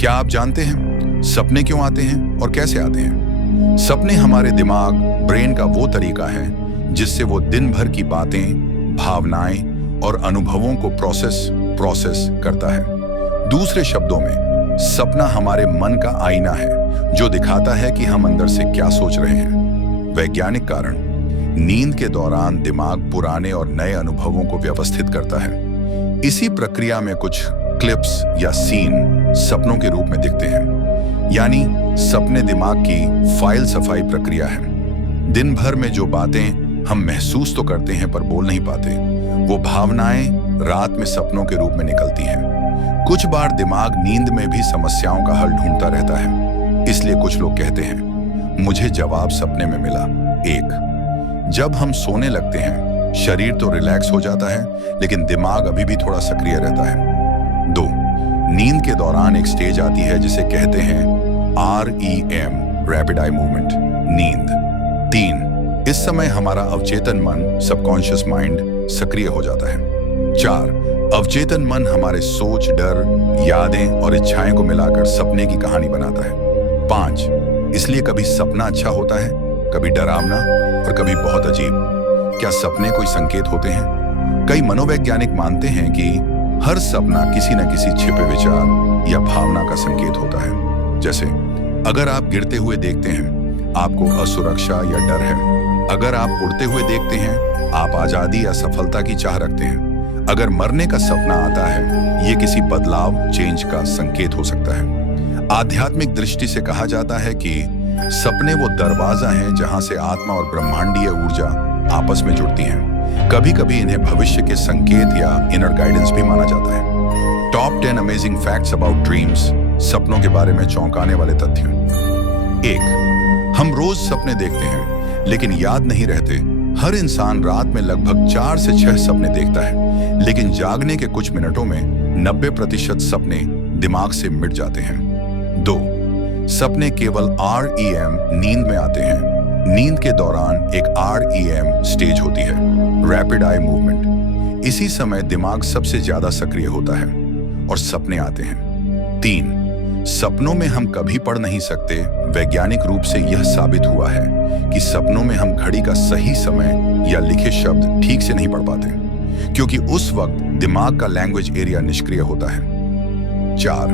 क्या आप जानते हैं सपने क्यों आते हैं और कैसे आते हैं? सपने हमारे दिमाग, ब्रेन का वो तरीका है जिससे वो दिन भर की बातें, भावनाएं और अनुभवों को प्रोसेस करता है। दूसरे शब्दों में, सपना हमारे मन का आईना है जो दिखाता है कि हम अंदर से क्या सोच रहे हैं। वैज्ञानिक कारण, नींद के दौरान दिमाग पुराने और नए अनुभवों को व्यवस्थित करता है। इसी प्रक्रिया में कुछ क्लिप्स या सीन सपनों के रूप में दिखते हैं। यानी सपने दिमाग की फाइल सफाई प्रक्रिया है। दिन भर में जो बातें हम महसूस तो करते हैं पर बोल नहीं पाते, वो भावनाएं रात में सपनों के रूप में निकलती हैं। कुछ बार दिमाग नींद में भी समस्याओं का हल ढूंढता रहता है। इसलिए कुछ लोग कहते हैं, मुझे जवाब सपने में मिला। 1. जब हम सोने लगते हैं, शरीर तो रिलैक्स हो जाता है, लेकिन दिमाग अभी भी थोड़ा सक्रिय रहता है। 2. नींद के दौरान एक स्टेज आती है जिसे कहते हैं REM, रैपिड आई मूवमेंट, नींद। 3. इस समय हमारा अवचेतन मन, सबकॉन्शियस माइंड, सक्रिय हो जाता है। 4. अवचेतन मन हमारे सोच, डर, यादें और इच्छाएं को मिलाकर सपने की कहानी बनाता है। 5. इसलिए कभी सपना अच्छा होता है, कभी डरावना और कभी बहुत अजीब। क्या सपने कोई संकेत होते हैं? कई मनोवैज्ञानिक मानते हैं कि हर सपना किसी न किसी छिपे विचार या भावना का संकेत होता है। जैसे अगर आप गिरते हुए देखते हैं, आपको असुरक्षा या डर है। अगर आप उड़ते हुए देखते हैं, आप आजादी या सफलता की चाह रखते हैं। अगर मरने का सपना आता है, ये किसी बदलाव, चेंज का संकेत हो सकता है। आध्यात्मिक दृष्टि से कहा जाता है कि सपने वो दरवाजा हैं जहां से आत्मा और ब्रह्मांडीय ऊर्जा आपस में जुड़ती हैं। कभी कभी इन्हें भविष्य के संकेत या इनर गाइडेंस भी माना जाता है। Top 10 amazing facts about dreams, सपनों के बारे में चौंकाने वाले तथ्य। 1. हम रोज सपने देखते हैं, लेकिन याद नहीं रहते। हर इंसान रात में लगभग 4 से 6 सपने देखता है, लेकिन जागने के कुछ मिनटों में 90% सपने दिमाग से मिट जाते हैं। 2. सपने केवल REM, नींद में आते हैं। नींद के दौरान एक REM स्टेज होती है, रैपिड आई मूवमेंट। इसी समय दिमाग सबसे ज्यादा सक्रिय होता है और सपने आते हैं। 3. सपनों में हम कभी पढ़ नहीं सकते। वैज्ञानिक रूप से यह साबित हुआ है कि सपनों में हम घड़ी का सही समय या लिखे शब्द ठीक से नहीं पढ़ पाते, क्योंकि उस वक्त दिमाग का लैंग्वेज एरिया निष्क्रिय होता है। 4.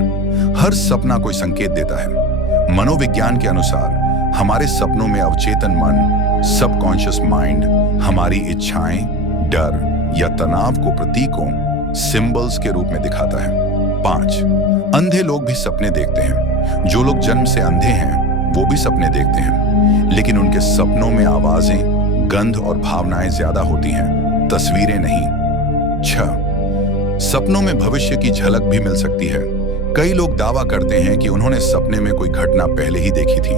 हर सपना कोई संकेत देता है। मनोविज्ञान के अनुसार हमारे सपनों में अवचेतन मन, सबकॉन्शियस माइंड, हमारी इच्छाएं, डर या तनाव को प्रतीकों, सिंबल्स के रूप में दिखाता है। 5. अंधे लोग भी सपने देखते हैं। जो लोग जन्म से अंधे हैं, वो भी सपने देखते हैं, लेकिन उनके सपनों में आवाजें, गंध और भावनाएं ज्यादा होती हैं, तस्वीरें नहीं। 6. सपनों में भविष्य की झलक भी मिल सकती है। कई लोग दावा करते हैं कि उन्होंने सपने में कोई घटना पहले ही देखी थी।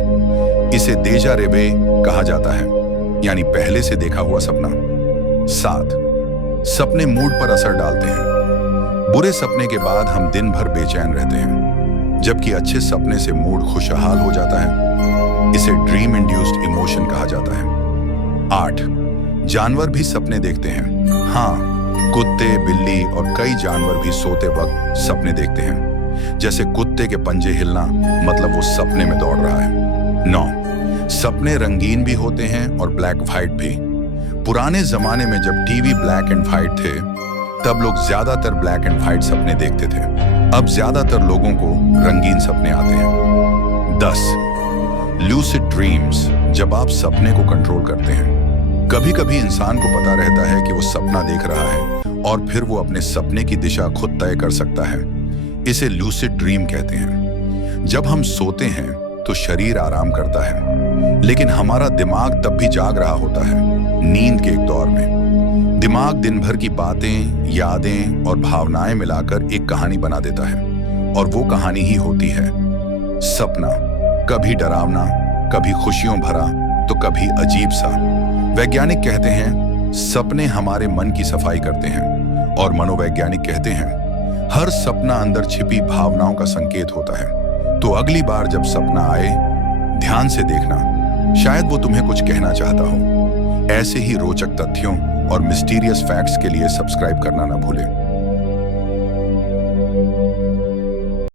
इसे déjà vu कहा जाता है, यानी पहले से देखा हुआ सपना। 7. सपने मूड पर असर डालते हैं। बुरे सपने के बाद हम दिन भर बेचैन रहते हैं, जबकि अच्छे सपने से मूड खुशहाल हो जाता है। इसे ड्रीम इंड्यूस्ड इमोशन कहा जाता है। 8. जानवर भी सपने देखते हैं। हाँ, कुत्ते, बिल्ली और कई जानवर भी सोते वक्त सपने देखते हैं। जैसे कुत्ते के पंजे हिलना, मतलब वो सपने में दौड़ रहा है। 9. सपने रंगीन भी होते हैं और ब्लैक व्हाइट भी। पुराने जमाने में जब टीवी ब्लैक एंड व्हाइट थे, तब लोग ज्यादातर ब्लैक एंड व्हाइट सपने देखते थे। अब ज्यादातर लोगों को रंगीन सपने आते हैं। 10. लूसिड ड्रीम्स, जब आप सपने को कंट्रोल करते हैं। कभी कभी इंसान को पता रहता है कि वो सपना देख रहा है और फिर वो अपने सपने की दिशा खुद तय कर सकता है। इसे लूसिड ड्रीम कहते हैं। जब हम सोते हैं तो शरीर आराम करता है, लेकिन हमारा दिमाग तब भी जाग रहा होता है। नींद के एक दौर में दिमाग दिन भर की बातें, यादें और भावनाएं मिलाकर एक कहानी बना देता है, और वो कहानी ही होती है सपना। कभी डरावना, कभी खुशियों भरा, तो कभी अजीब सा। वैज्ञानिक कहते हैं सपने हमारे मन की सफाई करते हैं, और मनोवैज्ञानिक कहते हैं हर सपना अंदर छिपी भावनाओं का संकेत होता है। तो अगली बार जब सपना आए, ध्यान से देखना, शायद वो तुम्हें कुछ कहना चाहता हो। ऐसे ही रोचक तथ्यों और मिस्टीरियस फैक्ट्स के लिए सब्सक्राइब करना ना भूलें।